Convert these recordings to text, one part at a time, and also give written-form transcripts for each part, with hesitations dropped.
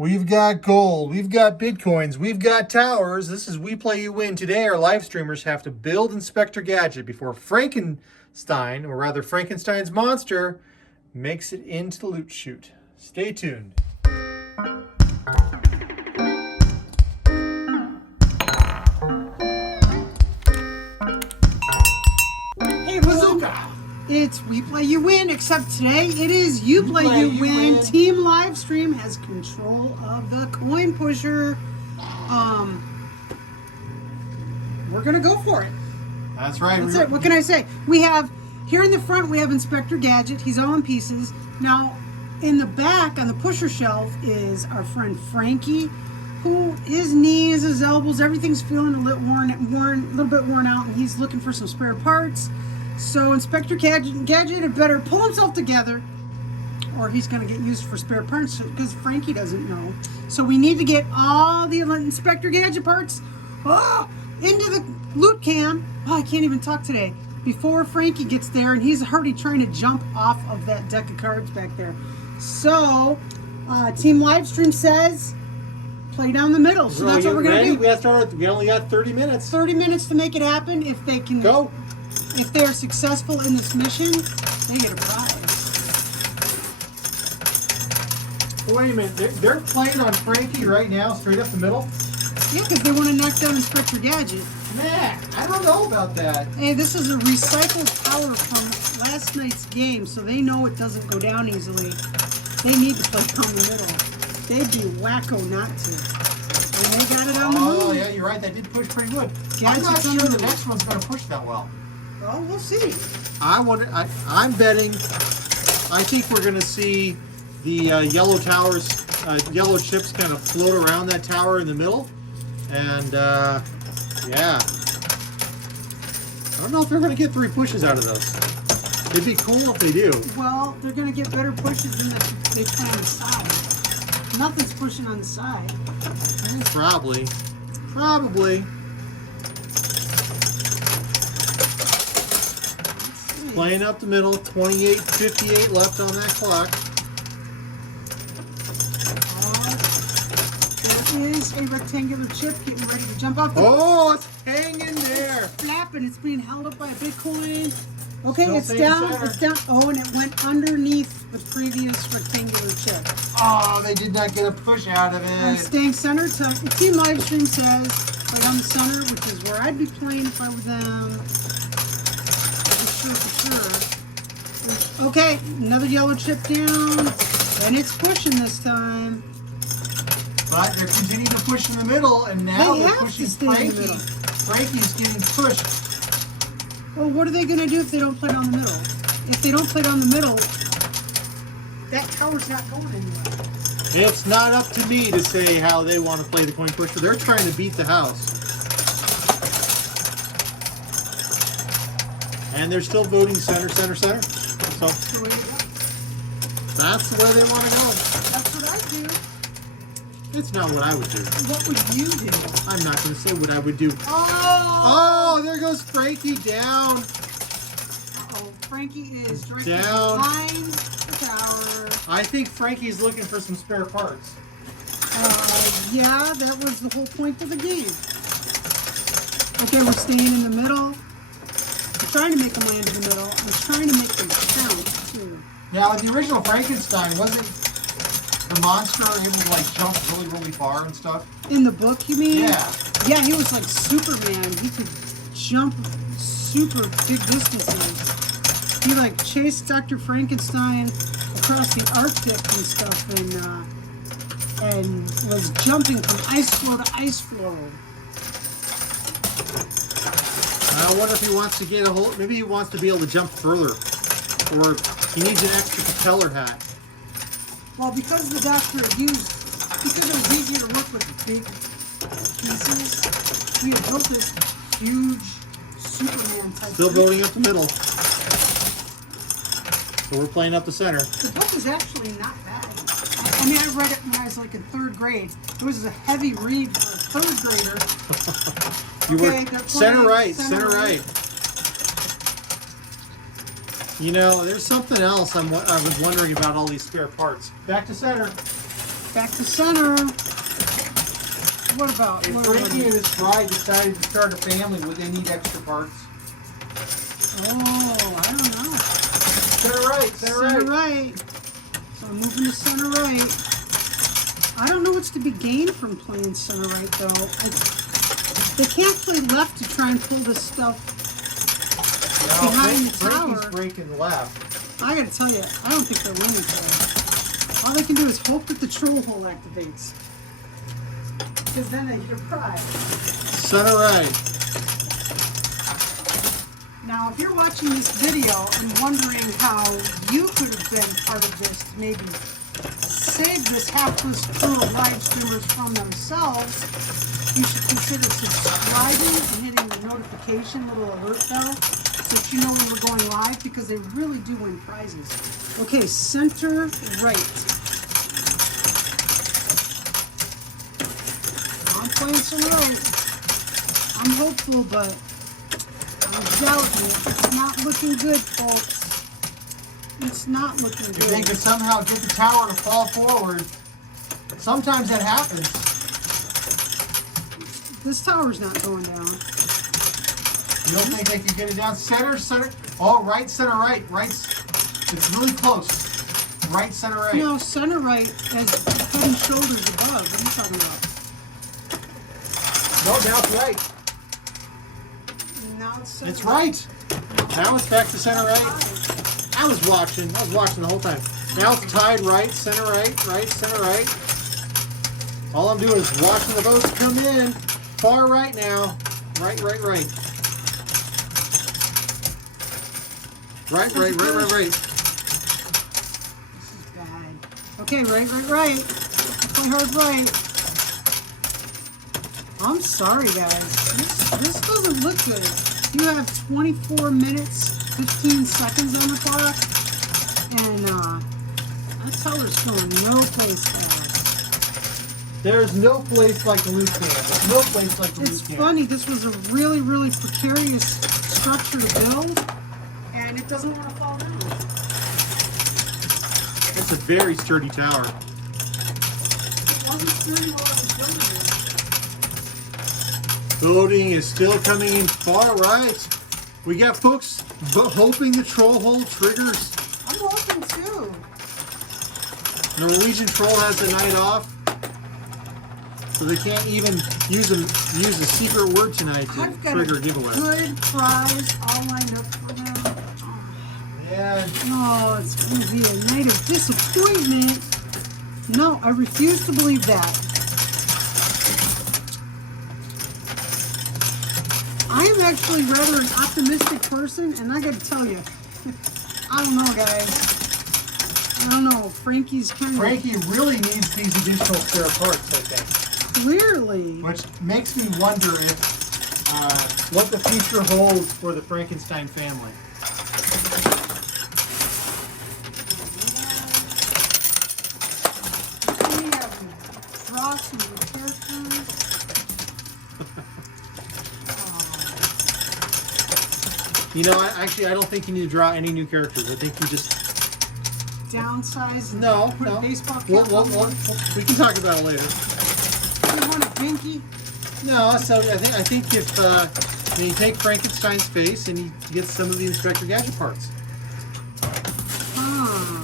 We've got gold, we've got bitcoins, we've got towers. This is We Play You Win. Today our live streamers have to build Inspector Gadget before Frankenstein, or rather Frankenstein's monster, makes it into the loot chute. Stay tuned. Hey Bazooka! It's We Play You Win, except today it is You Play You Win. Team Livestream has control of the coin pusher. We're gonna go for it. That's right. That's it. What can I say? We have here in the front we have Inspector Gadget. He's all in pieces. Now in the back on the pusher shelf is our friend Frankie, who his knees, his elbows, everything's feeling a little bit worn out, and he's looking for some spare parts. So Inspector Gadget had better pull himself together, or he's going to get used for spare parts because Frankie doesn't know. So we need to get all the Inspector Gadget parts into the loot can. Oh, I can't even talk today. Before Frankie gets there, and he's already trying to jump off of that deck of cards back there. So Team Livestream says play down the middle. So that's what we're going to do. We have to start. We only got 30 minutes. 30 minutes to make it happen. If they can go. If they're successful in this mission, they get a prize. Wait a minute, they're playing on Frankie right now, straight up the middle? Yeah, because they want to knock down Inspector Gadget. Man, I don't know about that. Hey, this is a recycled power from last night's game, so they know it doesn't go down easily. They need to play down the middle. They'd be wacko not to. And they got it on the move. Oh, yeah, you're right. That did push pretty good. Gadget's I'm not on sure the the next one's going to push that well. Well, we'll see. I'm betting. I think we're going to see the yellow towers, yellow chips kind of float around that tower in the middle. And, yeah. I don't know if they're going to get 3 pushes out of those. It'd be cool if they do. Well, they're going to get better pushes than they play on the side. Nothing's pushing on the side. Probably. Playing up the middle, 28:58 left on that clock. There is a rectangular chip getting ready to jump off. Oh, it's hanging there. It's flapping. It's being held up by a Bitcoin. Okay, Still it's staying down. center. It's down. Oh, and it went underneath the previous rectangular chip. Oh, they did not get a push out of it. Staying center. The Team Livestream says right on the center, which is where I'd be playing if I were them. For sure. Okay, another yellow chip down, and it's pushing this time. But they're continuing to push in the middle, and now They they're have pushing to stay in the Frankie. middle. Frankie's getting pushed. Well, what are they going to do if they don't play down the middle? If they don't play down the middle, that tower's not going anywhere. It's not up to me to say how they want to play the coin pusher. They're trying to beat the house. And they're still voting center. So That's the way to go. that's the way they want to go. That's what I do. It's not what I would do. What would you do? I'm not going to say what I would do. Oh! Oh, there goes Frankie down. Uh-oh. Frankie is directly Down. behind the tower. I think Frankie's looking for some spare parts. Yeah, that was the whole point of the game. Okay, we're staying in the middle. I'm trying to make them land in the middle. I'm trying to make them count, too. Now, in the original Frankenstein, wasn't the monster able to, like, jump really, really far and stuff? In the book, you mean? Yeah. Yeah, he was like Superman. He could jump super big distances. He like chased Dr. Frankenstein across the Arctic and stuff, and was jumping from ice floe to ice floe. I wonder if he wants to get a hold. Maybe he wants to be able to jump further, or he needs an extra propeller hat. Well, because the doctor used, because it was easier to work with big pieces, we had built this huge Superman type. Still voting up the middle. So we're playing up the center. The book is actually not bad. I mean, I read it when I was like in 3rd grade. It was a heavy read for a 3rd grader. You Okay, were center right. You know, there's something else I was wondering about all these spare parts. Back to center. Back to center. What about? If What Frankie and about his bride decided to start a family, would they need extra parts? oh, I don't know. Center right, center right. So I'm moving to center right. I don't know what's to be gained from playing center right though. They can't play left to try and pull this stuff Now, behind the Frankie's tower. breaking left. I gotta tell you, I don't think they're winning today. All they can do is hope that the troll hole activates. Because then they get a prize. Center right. Now, if you're watching this video and wondering how you could have been part of this to maybe save this hapless crew of live streamers from themselves, you should consider subscribing and hitting the notification little alert bell so that you know when we're going live, because they really do win prizes. Okay, center right. I'm playing center right. I'm hopeful, but I'm doubting it. It's not looking good, folks. It's not looking If good. they could somehow get the tower to fall forward, sometimes that happens. This tower's not going down. You don't think they could get it down? Center, center. Oh, right, center, right. Right's, it's really close. Right, center, right. No, center right has head and shoulders above. What are you talking about? No, now it's right. Now it's center It's right. Now it's back to center right. I was watching the whole time. Now it's tied right, center right, center right. All I'm doing is watching the boats come in. Far right now. Right. Right. This is bad. Okay, right. Play hard right. I'm sorry, guys. This doesn't look good. You have 24 minutes, 15 seconds on the clock, and that tower's going no place fast. There's no place like the loose can. There's no place like the loose It's can. funny. This was a really, really precarious structure to build, and it doesn't want to fall down. It's a very sturdy tower. It wasn't sturdy while I was building it. Voting is still coming in far right. We got folks hoping the troll hole triggers. I'm hoping too. Norwegian troll has the night off, so they can't even use a secret word tonight to I've got trigger a a giveaway. good prize all lined up for them. Yeah. Oh, it's going to be a night of disappointment. No, I refuse to believe that. I am actually rather an optimistic person, and I got to tell you, I don't know, guys. I don't know. Frankie's kind of Frankie really needs these additional spare parts, I think. clearly. Which makes me wonder if what the future holds for the Frankenstein family. We have to draw some characters. You know, I don't think you need to draw any new characters. I think you just Downsize. And no. put a baseball cap We'll- on. we can talk about it later. You want a binky? No, so I think if you take Frankenstein's face and you get some of the Inspector Gadget parts, Huh.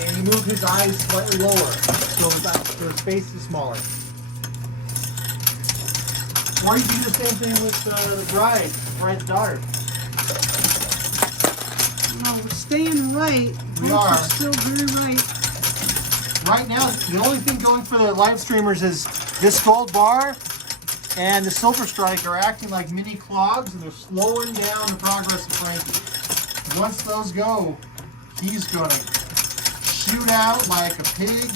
and you move his eyes slightly lower, so his face is smaller. Or you do the same thing with the bride's daughter. No, we're staying right. We Folks are. still very right. Right now, the only thing going for the live streamers is this gold bar and the silver strike are acting like mini clogs, and they're slowing down the progress of Frankie. Once those go, he's gonna shoot out like a pig,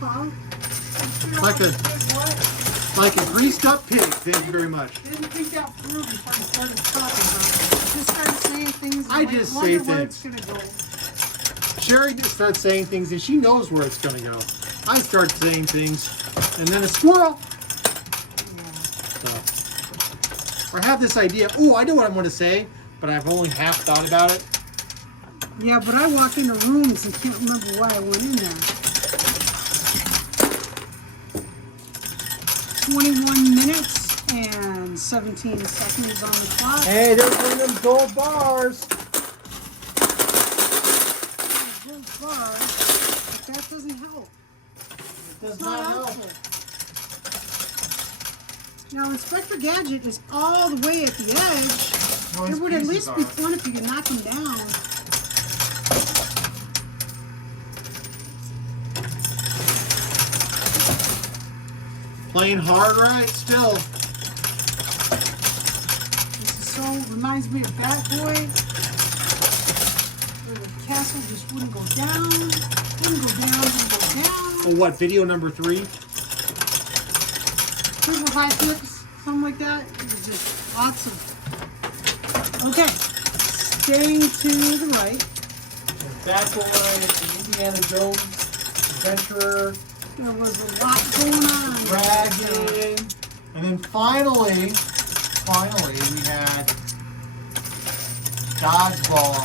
Huh? like a greased up pig. Thank you very much. Didn't think that through before I started talking about it. Just started saying things. I and just wonder say where things. it's gonna go. Sherry just starts saying things, and she knows where it's gonna go. I start saying things, and then a squirrel. So, or have this idea. Oh, I know what I'm going to say, but I've only half thought about it. Yeah, but I walk into rooms and can't remember why I went in there. 21 minutes and 17 seconds on the clock. Hey, there's one of them gold bars. Gold bar, but that doesn't help. It does It's not help. helpful. Now, Inspector Gadget is all the way at the edge. No, his It would at pieces least be are. fun if you could knock him down. Playing hard right still. This is so reminds me of Bat Boy, where the castle just wouldn't go down, wouldn't go down, wouldn't go down. Oh, what, video number 3? Triple high kicks, something like that. It was just lots of. Okay, staying to the right. Bad Boy, Indiana Jones, Adventurer, There was a lot going on. Dragon, and then finally we had Dodgeball.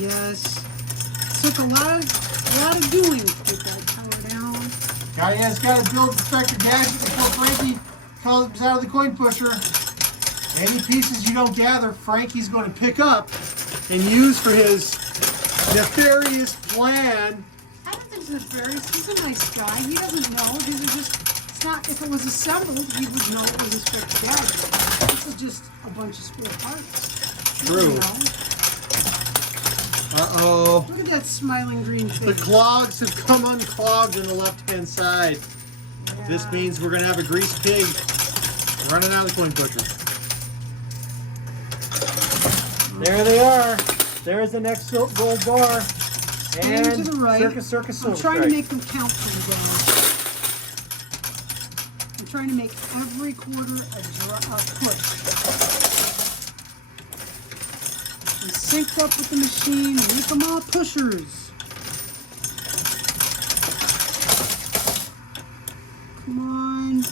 Yes, took a lot of doing to get that tower down. Guy has got to build Inspector Gadget before Frankie comes out of the coin pusher. Any pieces you don't gather, Frankie's going to pick up and use for his nefarious plan. I don't think he's nefarious. He's a nice guy. He doesn't know. These are just. It's not. If it was assembled, he would know it was Inspector Gadget. This is just a bunch of spare parts. He True. doesn't know. Uh-oh. Look at that smiling green The face. clogs have come unclogged on the left-hand side. Yeah. This means we're going to have a greased pig running out of the coin pusher. There they are. There's the next gold bar. Stand to the right. Circus, I'm trying to make them count for you guys. I'm trying to make every quarter a push. And synced up with the machine, make them all pushers. Come on.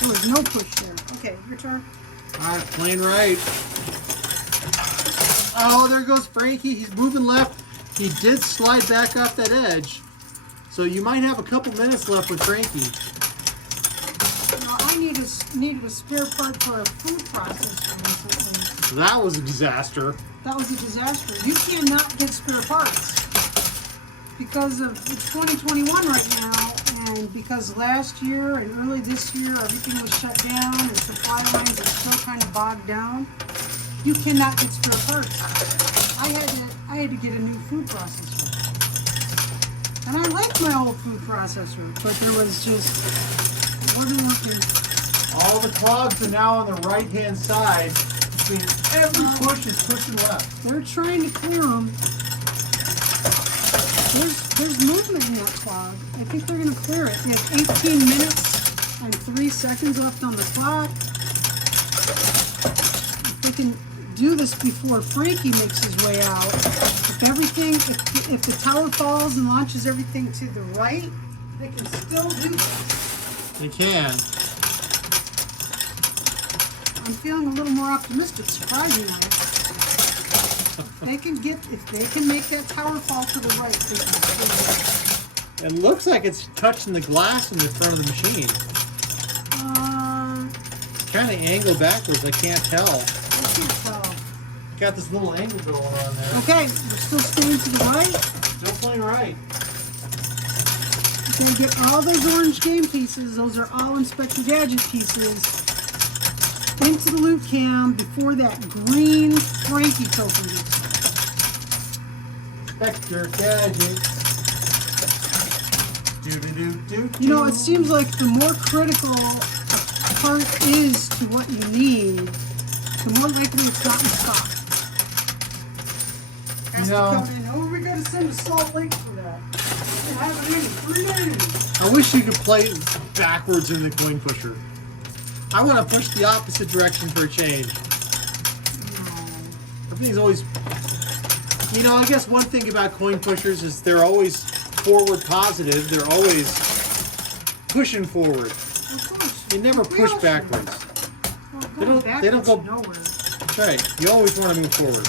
There was no push there. Okay, your turn. All right, playing right. Oh, there goes Frankie. He's moving left. He did slide back off that edge. So you might have a couple minutes left with Frankie. Now, I needed a spare part for a food processor recently. That was a disaster. That was a disaster. You cannot get spare parts because of it's 2021 right now, and because last year and early this year everything was shut down and supply lines are still kind of bogged down. You cannot get spare parts. I had to get a new food processor, and I like my old food processor, but there was just it wasn't working. All the clogs are now on the right-hand side. Every push is pushing left. They're trying to clear them. There's movement in that clog. I think they're going to clear it. They have 18 minutes and 3 seconds left on the clock. If they can do this before Frankie makes his way out, if the tower falls and launches everything to the right, they can still do this. They can. I'm feeling a little more optimistic, surprisingly. If they can make that tower fall to the right, they can still do it. It looks like it's touching the glass in the front of the machine. It's kind of angled backwards. I can't tell. I can't tell. Got this little angle going on there. Okay, we're still staying to the right. Still playing right. You're gonna get all those orange game pieces. Those are all Inspector Gadget pieces. Into the loot cam before that green Frankie token. Inspector Gadget. Do. You know, it seems like the more critical a part is to what you need, the more likely it's not in stock. Has to come in. Oh, we gotta send a Salt Lake for that. I have it in 3 days. I wish you could play backwards in the coin pusher. I want to push the opposite direction for a change. Everything's always... You know, I guess one thing about coin pushers is they're always forward positive. They're always pushing forward. Of course. You never push backwards. Well, They don't go- nowhere. That's right. You always want to move forward.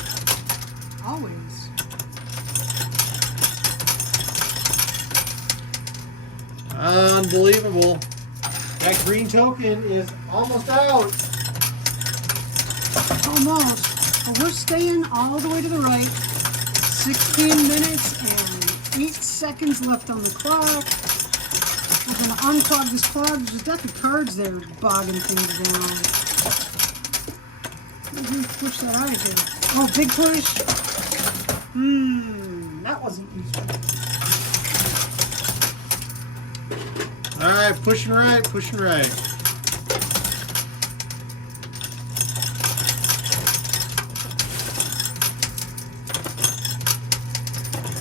Always. Unbelievable. That green token is almost out. Almost. But we're staying all the way to the right. 16 minutes and 8 seconds left on the clock. We're going to unclog this clog. There's a deck of cards there bogging things down. Maybe push that out of here. Oh, big push. That wasn't useful. All right, pushing right, pushing right.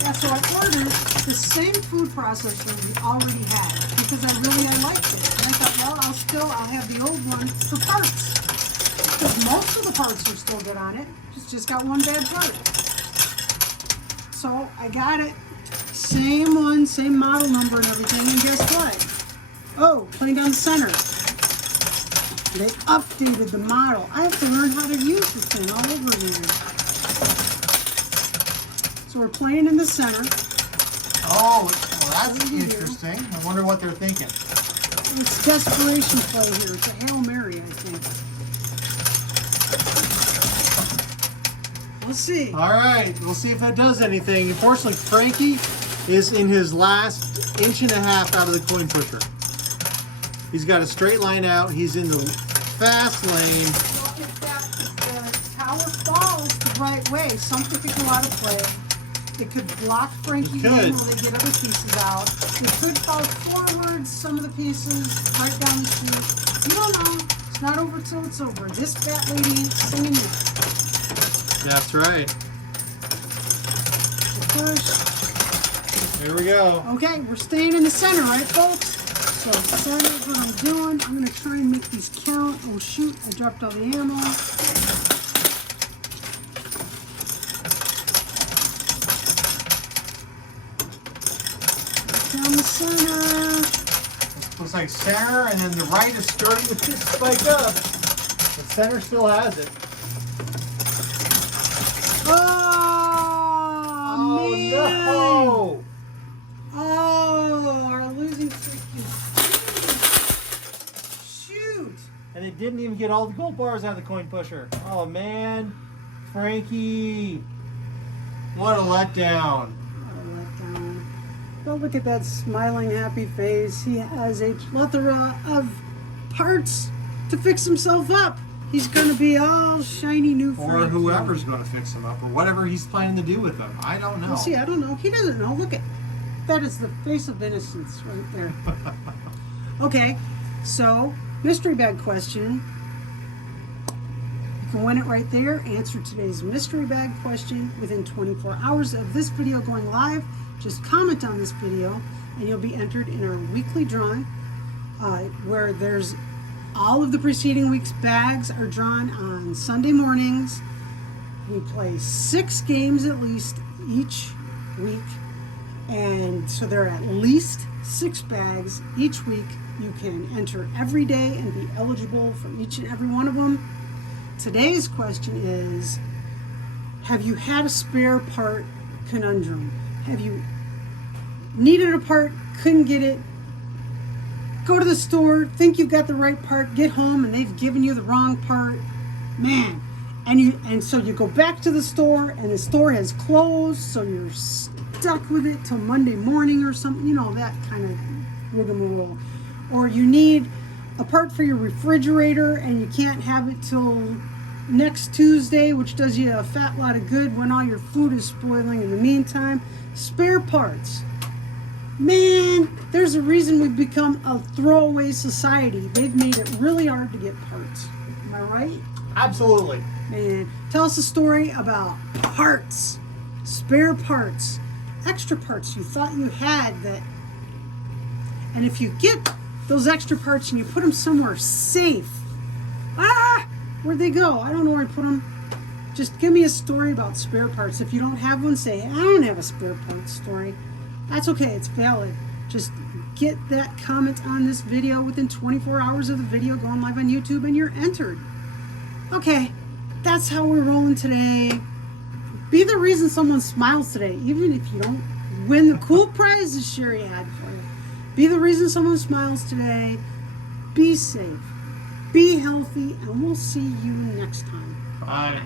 Yeah, so I ordered the same food processor we already had because I liked it. And I thought, well, I'll have the old one for parts. Because most of the parts are still good on it. It's just got one bad part. So I got it. Same one, same model number and everything. And guess what? Oh, playing down the center. They updated the model. I have to learn how to use the thing all over again. So we're playing in the center. Oh, well, that's interesting. I wonder what they're thinking. It's desperation play here. It's a Hail Mary, I think. We'll see. All right, we'll see if that does anything. Unfortunately, Frankie is in his last inch and a half out of the coin pusher. He's got a straight line out. He's in the fast lane. Well, if the tower falls the right way, something could go out of play. It could block Frankie in while they get other pieces out. It could fall forward, some of the pieces, right down the street. You don't know. It's not over till it's over. This fat lady ain't singing yet. That's right. Push. Here we go. Okay, we're staying in the center, right, folks? So center is what I'm doing. I'm going to try and make these count. Oh, shoot. I dropped all the ammo. Down the center. This looks like center, and then the right is starting to spike up. The center still has it. Oh, man. No! Oh, our losing streak is... Shoot. And it didn't even get all the gold bars out of the coin pusher. Oh, man. Frankie. What a letdown. But look at that smiling, happy face. He has a plethora of parts to fix himself up. He's going to be all shiny new. Or whoever's going to fix him up, or whatever he's planning to do with them. I don't know. We'll see, I don't know. He doesn't know. Look at that. Is the face of innocence right there. Okay, so mystery bag question. You can win it right there. Answer today's mystery bag question within 24 hours of this video going live. Just comment on this video and you'll be entered in our weekly drawing where there's all of the preceding week's bags are drawn on Sunday mornings. We play 6 games at least each week, and so there are at least 6 bags each week. You can enter every day and be eligible for each and every one of them. Today's question is, have you had a spare part conundrum? Have you needed a part, couldn't get it, go to the store, think you've got the right part, get home and they've given you the wrong part, man, and so you go back to the store and the store has closed, so you're stuck with it till Monday morning or something, you know, that kind of rigmarole. Or you need a part for your refrigerator and you can't have it till next Tuesday, which does you a fat lot of good when all your food is spoiling in the meantime. Spare parts. Man, there's a reason we've become a throwaway society. They've made it really hard to get parts. Am I right? Absolutely. Man, tell us a story about parts. Spare parts. Extra parts you thought you had that... And if you get those extra parts and you put them somewhere safe, where'd they go? I don't know where I put them. Just give me a story about spare parts. If you don't have one, say, I don't have a spare parts story. That's okay, it's valid. Just get that comment on this video within 24 hours of the video going live on YouTube and you're entered. Okay, that's how we're rolling today. Be the reason someone smiles today, even if you don't win the cool prizes Sherry had for you. Be the reason someone smiles today. Be safe. Be healthy, and we'll see you next time. Bye.